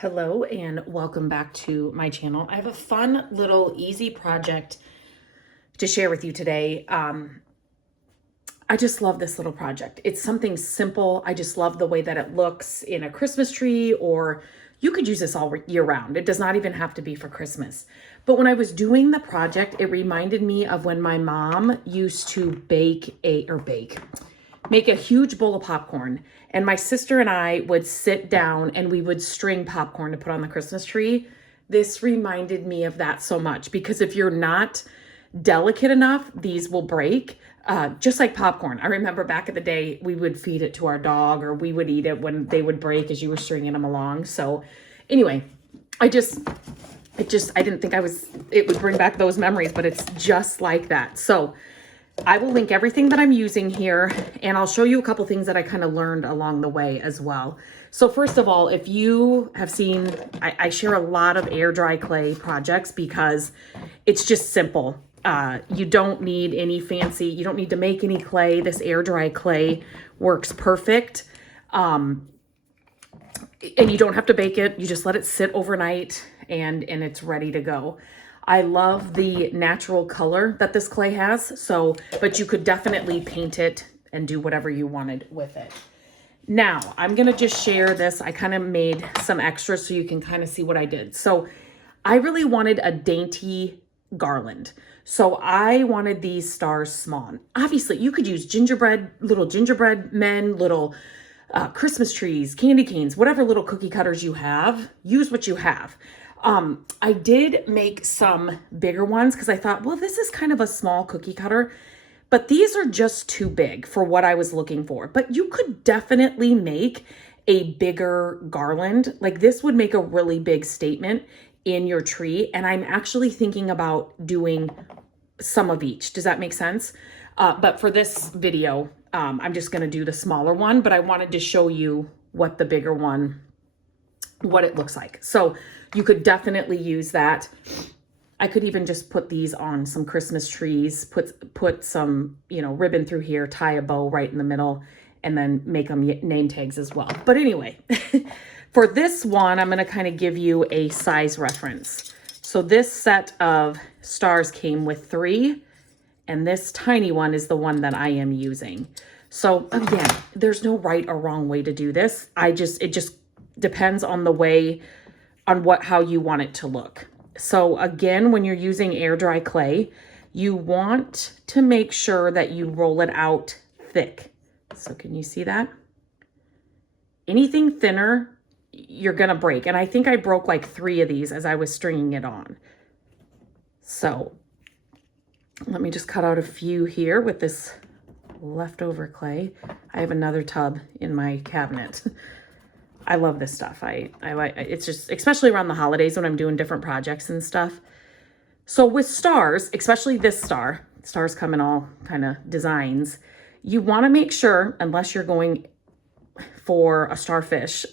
Hello and welcome back to my channel. I have a fun little easy project to share with you today. I just love this little project. It's something simple. I just love the way that it looks in a Christmas tree, or you could use this all year round. It does not even have to be for Christmas. But when I was doing the project, it reminded me of when my mom used to make a huge bowl of popcorn. And my sister and I would sit down and we would string popcorn to put on the Christmas tree. This reminded me of that so much, because if you're not delicate enough, these will break. Just like popcorn. I remember back in the day, we would feed it to our dog, or we would eat it when they would break as you were stringing them along. So anyway, I didn't think it would bring back those memories, but it's just like that. So I will link everything that I'm using here, and I'll show you a couple things that I kind of learned along the way as well. So first of all, if you have seen, I share a lot of air dry clay projects because it's just simple. You don't need any fancy, you don't need to make any clay. This air dry clay works perfect. And you don't have to bake it. You just let it sit overnight and it's ready to go. I love the natural color that this clay has. But you could definitely paint it and do whatever you wanted with it. Now, I'm going to just share this. I kind of made some extras so you can kind of see what I did. So I really wanted a dainty garland. So I wanted these stars small. Obviously, you could use little gingerbread men, little Christmas trees, candy canes, whatever little cookie cutters you have. Use what you have. I did make some bigger ones because I thought, well, this is kind of a small cookie cutter, but these are just too big for what I was looking for. But you could definitely make a bigger garland. Like, this would make a really big statement in your tree. And I'm actually thinking about doing some of each. Does that make sense? But for this video, I'm just going to do the smaller one, but I wanted to show you what the bigger one, what it looks like. So you could definitely use that. I could even just put these on some Christmas trees, put some, ribbon through here, tie a bow right in the middle, and then make them name tags as well. But anyway, for this one, I'm going to kind of give you a size reference. So this set of stars came with 3, and this tiny one is the one that I am using. So again, there's no right or wrong way to do this. It just depends on how you want it to look. So again, when you're using air dry clay, you want to make sure that you roll it out thick. So can you see that? Anything thinner, you're gonna break. And I think I broke like 3 of these as I was stringing it on. So let me just cut out a few here with this leftover clay. I have another tub in my cabinet. I love this stuff. It's just, especially around the holidays when I'm doing different projects and stuff. So with stars, especially this stars come in all kind of designs. You want to make sure, unless you're going for a starfish,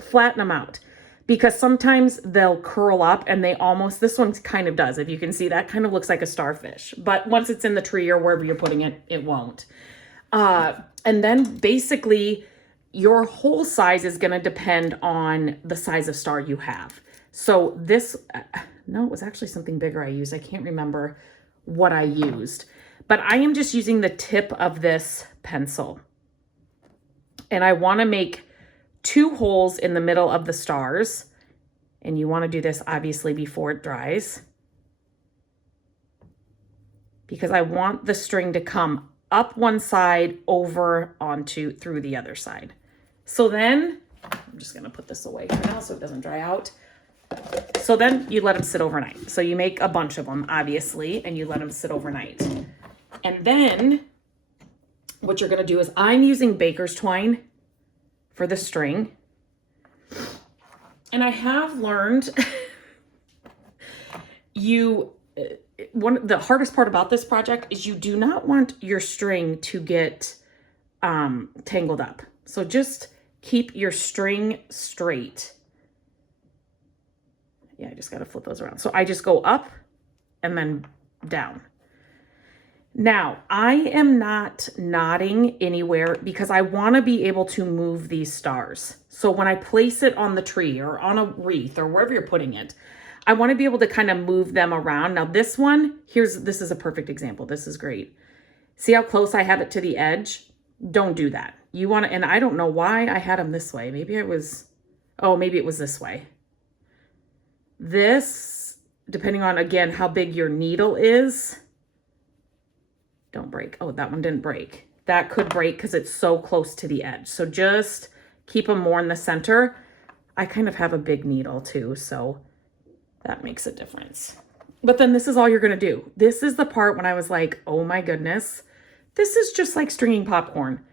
flatten them out, because sometimes they'll curl up and this one kind of does. If you can see, that kind of looks like a starfish, but once it's in the tree or wherever you're putting it, it won't. And then basically your whole size is going to depend on the size of star you have. So this, no, it was actually something bigger I used. I can't remember what I used, but I am just using the tip of this pencil. And I want to make 2 holes in the middle of the stars. And you want to do this obviously before it dries, because I want the string to come up one side, over through the other side. So then I'm just going to put this away for now so it doesn't dry out. So then you let them sit overnight. So you make a bunch of them, obviously, and you let them sit overnight. And then what you're going to do is, I'm using baker's twine for the string. And I have learned the hardest part about this project is you do not want your string to get tangled up. So just keep your string straight. Yeah, I just got to flip those around. So I just go up and then down. Now, I am not knotting anywhere because I want to be able to move these stars. So when I place it on the tree or on a wreath or wherever you're putting it, I want to be able to kind of move them around. Now this one, this is a perfect example. This is great. See how close I have it to the edge? Don't do that. You want to, and I don't know why I had them this way. Maybe it was this way. This, depending on, again, how big your needle is, don't break. Oh, that one didn't break. That could break because it's so close to the edge. So just keep them more in the center. I kind of have a big needle too, so that makes a difference. But then this is all you're going to do. This is the part when I was like, oh my goodness, this is just like stringing popcorn.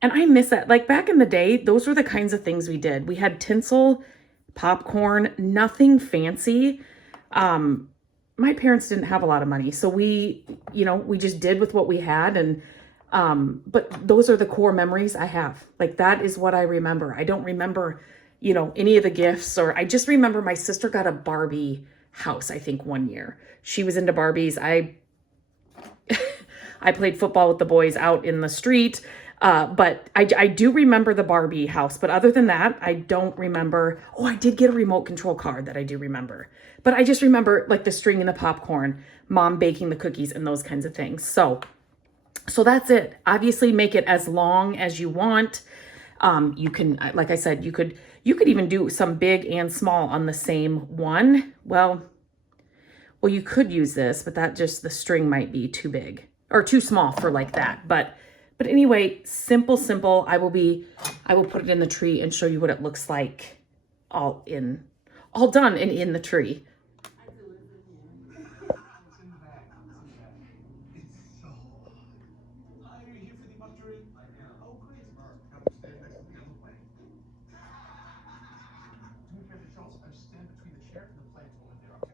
And I miss that. Like back in the day, those were the kinds of things we did. We had tinsel, popcorn, nothing fancy. My parents didn't have a lot of money. So we just did with what we had. And, but those are the core memories I have. Like that is what I remember. I don't remember, any of the gifts, or I just remember my sister got a Barbie house, I think one year. She was into Barbies. I played football with the boys out in the street. But I do remember the Barbie house, but other than that, I don't remember. Oh, I did get a remote control car that I do remember, but I just remember like the string and the popcorn, mom baking the cookies and those kinds of things. So that's it. Obviously make it as long as you want. You can, like I said, you could even do some big and small on the same one. Well, you could use this, but the string might be too big or too small for like that. But anyway, simple. I will put it in the tree and show you what it looks like all done and in the tree.